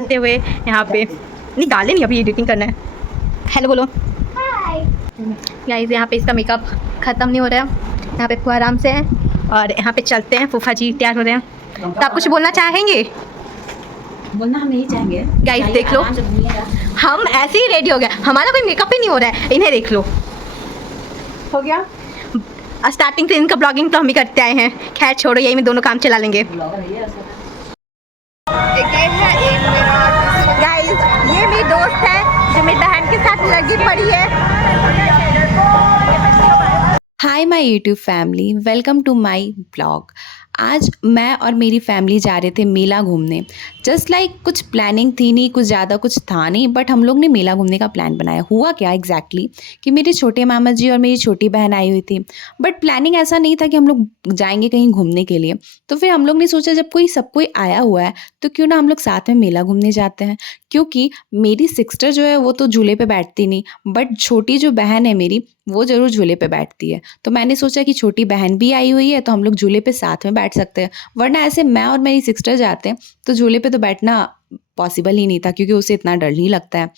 करते हुए यहाँ पे निकाले नहीं, अभी एडिटिंग करना है। हेलो बोलो गाइस, यहाँ पे इसका मेकअप ख़त्म नहीं हो रहा है, यहाँ पे फूफा आराम से है और यहाँ पे चलते हैं। फूफा जी तैयार हो रहे हैं, तो आप कुछ बोलना चाहेंगे? बोलना हम नहीं चाहेंगे गाइस देख लो, हम ऐसे ही रेडी हो गए, हमारा कोई मेकअप ही नहीं हो रहा है। इन्हें देख लो, हो गया। स्टार्टिंग से इनका ब्लॉगिंग तो हम ही करते आए हैं। खैर छोड़ो, यही में दोनों काम चला लेंगे। गाइस ये मेरी दोस्त है जो मेरी बहन के साथ लगी पड़ी है। Hi my YouTube family, welcome to my blog. आज मैं और मेरी फैमिली जा रहे थे मेला घूमने। जस्ट लाइक कुछ प्लानिंग थी नहीं, कुछ ज़्यादा कुछ था नहीं, बट हम लोग ने मेला घूमने का प्लान बनाया। हुआ क्या एग्जैक्टली कि मेरे छोटे मामा जी और मेरी छोटी बहन आई हुई थी, बट प्लानिंग ऐसा नहीं था कि हम लोग जाएंगे कहीं घूमने के लिए। तो फिर हम लोग ने सोचा जब सब कोई आया हुआ है तो क्यों ना हम लोग साथ में मेला घूमने जाते हैं। क्योंकि मेरी सिस्टर जो है वो तो झूले पे बैठती नहीं, बट छोटी जो बहन है मेरी वो ज़रूर झूले पे बैठती है। तो मैंने सोचा कि छोटी बहन भी आई हुई है तो हम लोग झूले पे साथ में बैठ सकते हैं, वरना ऐसे मैं और मेरी सिस्टर जाते हैं तो झूले पे तो बैठना पॉसिबल ही नहीं था, क्योंकि उसे इतना डर नहीं लगता है।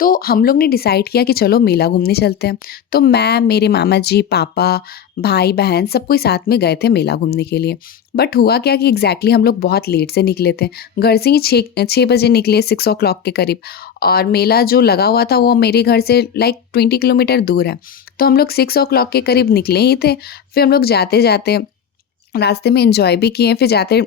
तो हम लोग ने डिसाइड किया कि चलो मेला घूमने चलते हैं। तो मैं, मेरे मामा जी, पापा, भाई बहन सब कोई साथ में गए थे मेला घूमने के लिए। बट हुआ क्या कि एग्जैक्टली हम लोग बहुत लेट से निकले थे, घर से ही 6 बजे निकले, 6 o'clock के करीब। और मेला जो लगा हुआ था वो मेरे घर से लाइक 20 किलोमीटर दूर है। तो हम लोग 6 o'clock के करीब निकले ही थे। फिर हम लोग जाते जाते रास्ते में एंजॉय भी किए, फिर जाते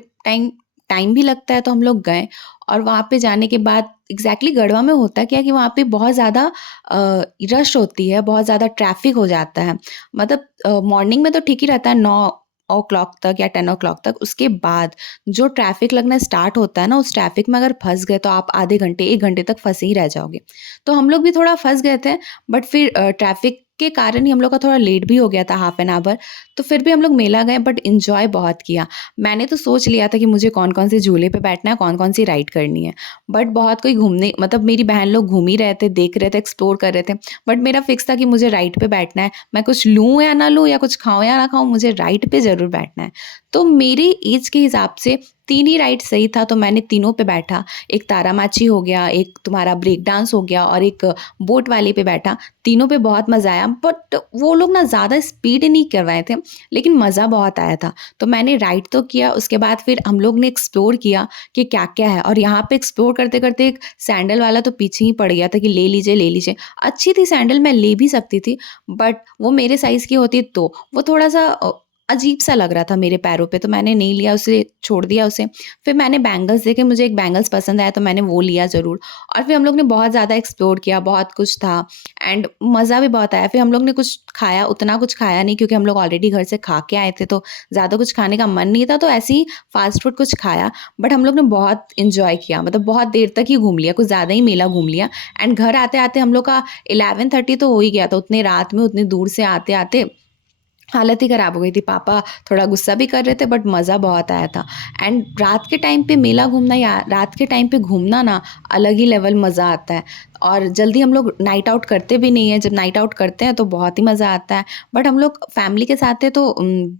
टाइम भी लगता है तो हम लोग गए। और वहाँ पे जाने के बाद एग्जैक्टली गढ़वा में होता क्या कि वहाँ पे बहुत ज़्यादा रश होती है, बहुत ज़्यादा ट्रैफिक हो जाता है। मतलब मॉर्निंग में तो ठीक ही रहता है 9 o'clock तक या 10 o'clock तक। उसके बाद जो ट्रैफिक लगना स्टार्ट होता है ना, उस ट्रैफिक में अगर फंस गए तो आप आधे घंटे 1 घंटे तक फंसे ही रह जाओगे। तो हम लोग भी थोड़ा फंस गए थे, बट फिर ट्रैफिक के कारण ही हम लोग का थोड़ा लेट भी हो गया था, हाफ एन आवर। तो फिर भी हम लोग मेला गए, बट इन्जॉय बहुत किया। मैंने तो सोच लिया था कि मुझे कौन कौन से झूले पे बैठना है, कौन कौन सी राइड करनी है। बट बहुत कोई घूमने, मतलब मेरी बहन लोग घूम ही रहे थे, देख रहे थे, एक्सप्लोर कर रहे थे। बट मेरा फिक्स था कि मुझे राइड पे बैठना है। मैं कुछ लूँ या ना लूँ, या कुछ खाऊँ या ना खाऊँ, मुझे राइड पे ज़रूर बैठना है। तो मेरी एज के हिसाब से 3 ही राइड सही था, तो मैंने तीनों पे बैठा। एक तारामाची हो गया, एक तुम्हारा ब्रेक डांस हो गया, और एक बोट वाले पे बैठा। तीनों पे बहुत मज़ा आया, बट वो लोग ना ज़्यादा स्पीड नहीं कर रहे थे, लेकिन मज़ा बहुत आया था। तो मैंने राइड तो किया, उसके बाद फिर हम लोग ने एक्सप्लोर किया कि क्या क्या है। और यहाँ पे एक्सप्लोर करते करते एक सैंडल वाला तो पीछे ही पड़ गया था कि ले लीजिए ले लीजिए। अच्छी थी सैंडल, मैं ले भी सकती थी, बट वो मेरे साइज़ की होती तो वो थोड़ा सा अजीब सा लग रहा था मेरे पैरों पे, तो मैंने नहीं लिया उसे, छोड़ दिया उसे। फिर मैंने बैंगल्स देखे, मुझे एक बैंगल्स पसंद आया तो मैंने वो लिया ज़रूर। और फिर हम लोग ने बहुत ज़्यादा एक्सप्लोर किया, बहुत कुछ था एंड मज़ा भी बहुत आया। फिर हम लोग ने कुछ खाया, उतना कुछ खाया नहीं क्योंकि हम लोग ऑलरेडी घर से खा के आए थे, तो ज़्यादा कुछ खाने का मन नहीं था, तो ऐसे ही फास्ट फूड कुछ खाया। बट हम लोग ने बहुत इन्जॉय किया, मतलब बहुत देर तक ही घूम लिया, कुछ ज़्यादा ही मेला घूम लिया। एंड घर आते आते हम लोग का 11:30 तो हो ही गया था। उतने रात में उतनी दूर से आते आते हालत ही ख़राब हो गई थी। पापा थोड़ा गुस्सा भी कर रहे थे, बट मज़ा बहुत आया था। एंड रात के टाइम पे मेला घूमना, या रात के टाइम पे घूमना ना, अलग ही लेवल मज़ा आता है। और जल्दी हम लोग नाइट आउट करते भी नहीं है, जब नाइट आउट करते हैं तो बहुत ही मज़ा आता है। बट हम लोग फैमिली के साथ थे तो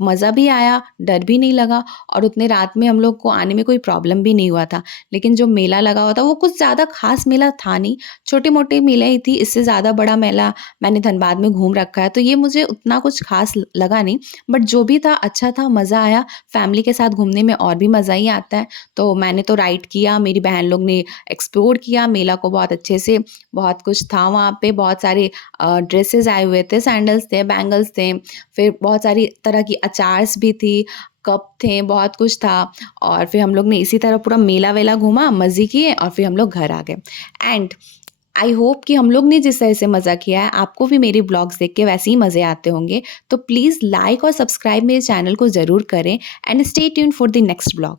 मज़ा भी आया, डर भी नहीं लगा, और उतने रात में हम लोग को आने में कोई प्रॉब्लम भी नहीं हुआ था। लेकिन जो मेला लगा हुआ था वो कुछ ज़्यादा खास मेला था नहीं, छोटे मोटे मेले ही थी। इससे ज़्यादा बड़ा मेला मैंने धनबाद में घूम रखा है, तो ये मुझे उतना कुछ खास लगा नहीं। बट जो भी था अच्छा था, मज़ा आया। फैमिली के साथ घूमने में और भी मज़ा ही आता है। तो मैंने तो राइड किया, मेरी बहन लोग ने एक्सप्लोर किया मेला को बहुत अच्छे से। बहुत कुछ था वहाँ पे, बहुत सारे ड्रेसेस आए हुए थे, सैंडल्स थे, बैंगल्स थे, फिर बहुत सारी तरह की अचार्स भी थी, कप थे, बहुत कुछ था। और फिर हम लोग ने इसी तरह पूरा मेला वेला घूमा, मज़े किए, और फिर हम लोग घर आ गए। एंड आई होप कि हम लोग ने जिस तरह से मज़ा किया है, आपको भी मेरे ब्लॉग्स देख के वैसे ही मज़े आते होंगे। तो प्लीज़ लाइक और सब्सक्राइब मेरे चैनल को ज़रूर करें, and stay tuned for the next blog.